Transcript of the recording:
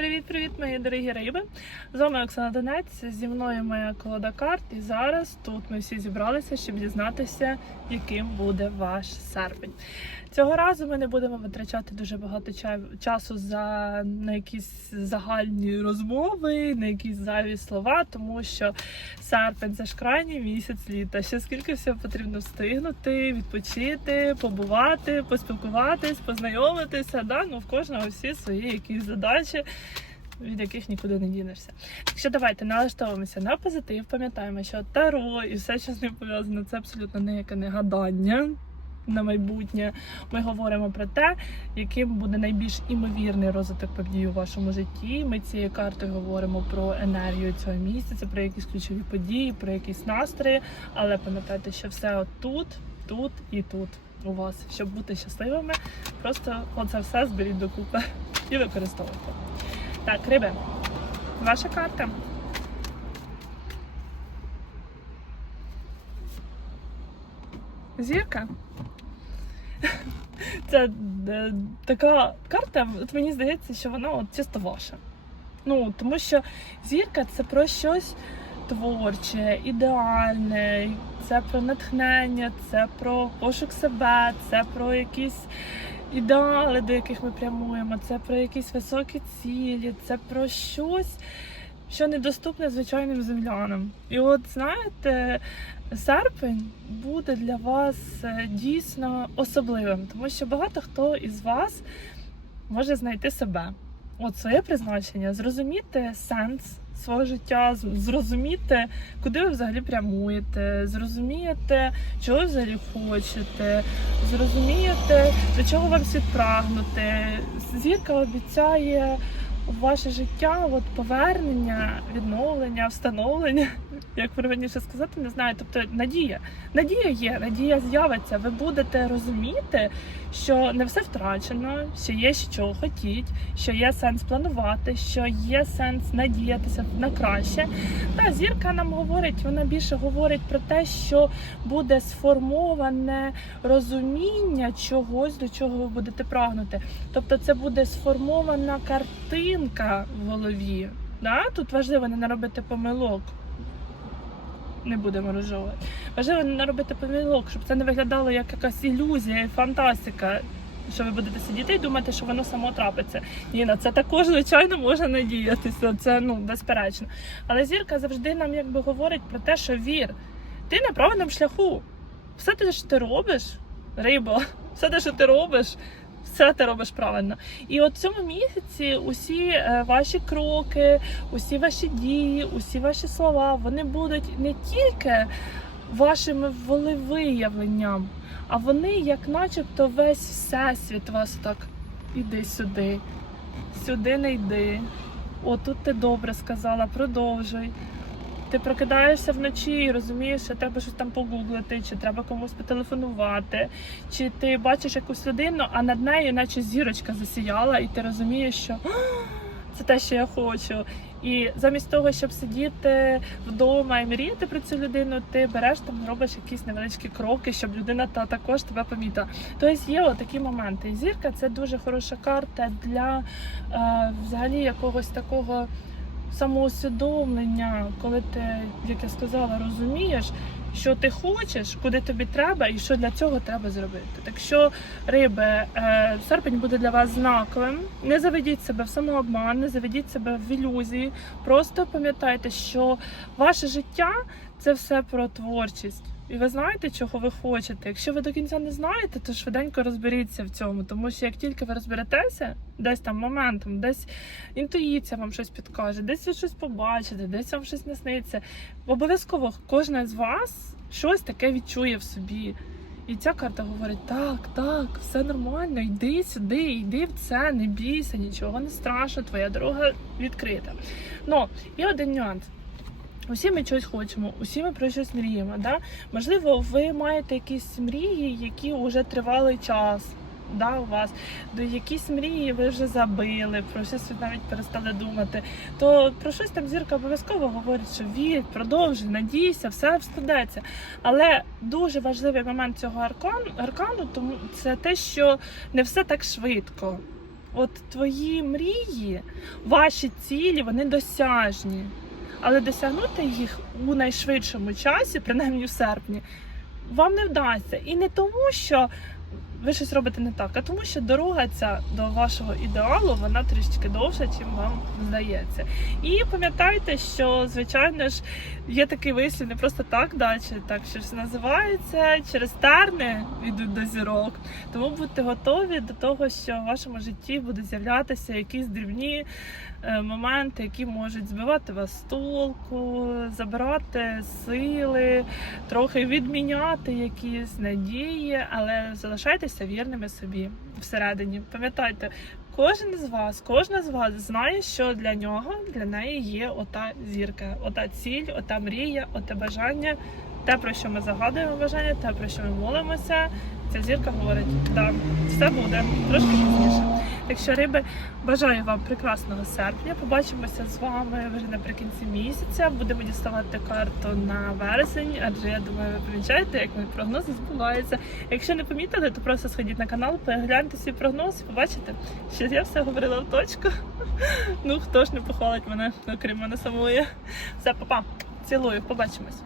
Привіт-привіт, мої дорогі риби! З вами Оксана Донець. Зі мною моя колода карт. І зараз тут ми всі зібралися, щоб дізнатися, яким буде ваш серпень. Цього разу ми не будемо витрачати дуже багато ча- часу за на якісь загальні розмови, на якісь зайві слова, тому що серпень це ж крайній місяць літа. Ще скільки всього потрібно встигнути, відпочити, побувати, поспілкуватись, познайомитися. Да? Ну, в кожного всі свої якісь задачі. Від яких нікуди не дінешся. Так що давайте налаштовуємося на позитив. Пам'ятаємо, що таро і все, що з ним пов'язано, це абсолютно ніяке не гадання на майбутнє. Ми говоримо про те, яким буде найбільш імовірний розвиток подій у вашому житті. Ми цією картою говоримо про енергію цього місяця, про якісь ключові події, про якісь настрої. Але пам'ятайте, що все тут, тут і тут у вас, щоб бути щасливими. Просто оце все зберіть докупи і використовуйте. Так, риби, ваша карта. Зірка. Це е, така карта, от мені здається, що вона от чисто ваша. Ну, тому що зірка це про щось творче, ідеальне, це про натхнення, це про пошук себе, це про якісь ідеали, до яких ми прямуємо, це про якісь високі цілі, це про щось, що недоступне звичайним землянам. І от знаєте, серпень буде для вас е, дійсно особливим, тому що багато хто із вас може знайти себе. От своє призначення, зрозуміти сенс свого життя, зрозуміти, куди ви взагалі прямуєте, зрозумієте, чого ви взагалі хочете, зрозумієте, до чого вам слід прагнути. Зірка обіцяє ваше життя от повернення, відновлення, встановлення, як правильніше сказати, не знаю. Тобто надія. Надія є, надія з'явиться. Ви будете розуміти, що не все втрачено, що є що хотіть, що є сенс планувати, що є сенс надіятися на краще. Та зірка нам говорить, вона більше говорить про те, що буде сформоване розуміння чогось, до чого ви будете прагнути. Тобто, це буде сформована картинка в голові. Да? Тут важливо не наробити помилок. Не будемо розжовувати. Важливо не наробити помилок, щоб це не виглядало як якась ілюзія фантастика. Що ви будете сидіти і думати, що воно само трапиться. Ні, на це також, звичайно, можна надіятися. Це ну безперечно. Але зірка завжди нам якби говорить про те, що вір, ти на правильному шляху. Все те, що ти робиш, риба, все те, що ти робиш, все ти робиш правильно. І от в цьому місяці усі е, ваші кроки, усі ваші дії, усі ваші слова, вони будуть не тільки вашими волевиявленням, а вони, як начебто, весь всесвіт вас так іди сюди, сюди не йди. О, тут ти добре сказала, продовжуй. Ти прокидаєшся вночі і розумієш, що треба щось там погуглити, чи треба комусь потелефонувати, чи ти бачиш якусь людину, а над нею, наче зірочка засіяла, і ти розумієш, що це те, що я хочу. І замість того, щоб сидіти вдома і мріяти про цю людину, ти береш там, робиш якісь невеличкі кроки, щоб людина та також тебе помітила. Тобто є такі моменти. І зірка це дуже хороша карта для е, взагалі якогось такого самоусвідомлення, коли ти, як я сказала, розумієш, що ти хочеш, куди тобі треба, і що для цього треба зробити. Так що, риби, е, серпень буде для вас знаковим. Не заведіть себе в самообман, не заведіть себе в ілюзії. Просто пам'ятайте, що ваше життя це все про творчість. І ви знаєте, чого ви хочете. Якщо ви до кінця не знаєте, то швиденько розберіться в цьому. Тому що як тільки ви розберетеся, десь там моментом, десь інтуїція вам щось підкаже, десь ви щось побачите, десь вам щось насниться. Обов'язково кожна з вас щось таке відчує в собі. І ця карта говорить: так, так, все нормально, йди сюди, йди в це, не бійся, нічого не страшно, твоя дорога відкрита. Ну, і один нюанс. Усі ми щось хочемо, усі ми про щось мріємо. Да? Можливо, ви маєте якісь мрії, які вже тривалий час. Да, у вас до якісь мрії ви вже забили, про щось навіть перестали думати. То про щось там зірка обов'язково говорить, що вір, продовжуй, надійся, все встадеться. Але дуже важливий момент цього аркану, аркану тому це те, що не все так швидко. От твої мрії, ваші цілі, вони досяжні. Але досягнути їх у найшвидшому часі, принаймні в серпні, вам не вдасться. І не тому, що ви щось робите не так, а тому, що дорога ця до вашого ідеалу вона трішки довша, чим вам здається. І пам'ятайте, що звичайно ж є такий вислів не просто так, да, так щось називається, через терни йдуть до зірок. Тому будьте готові до того, що в вашому житті будуть з'являтися якісь дрібні моменти, які можуть збивати вас з толку, забирати сили, трохи відміняти якісь надії, але залишайтеся вірними собі всередині. Пам'ятайте, кожен з вас, кожна з вас знає, що для нього, для неї є ота зірка, ота ціль, ота мрія, оте бажання. Те, про що ми загадуємо бажання, те, про що ми молимося, ця зірка говорить, да, все буде трошки пізніше. Так що, риби, бажаю вам прекрасного серпня. Побачимося з вами вже наприкінці місяця. Будемо діставати карту на вересень, адже я думаю, ви помічаєте, як мої прогнози збуваються. Якщо не помітили, то просто сходіть на канал, перегляньте свій прогноз і побачите, що я все говорила в точку. Ну хто ж не похвалить мене, окрім мене самої. Все, папа, цілую, побачимось.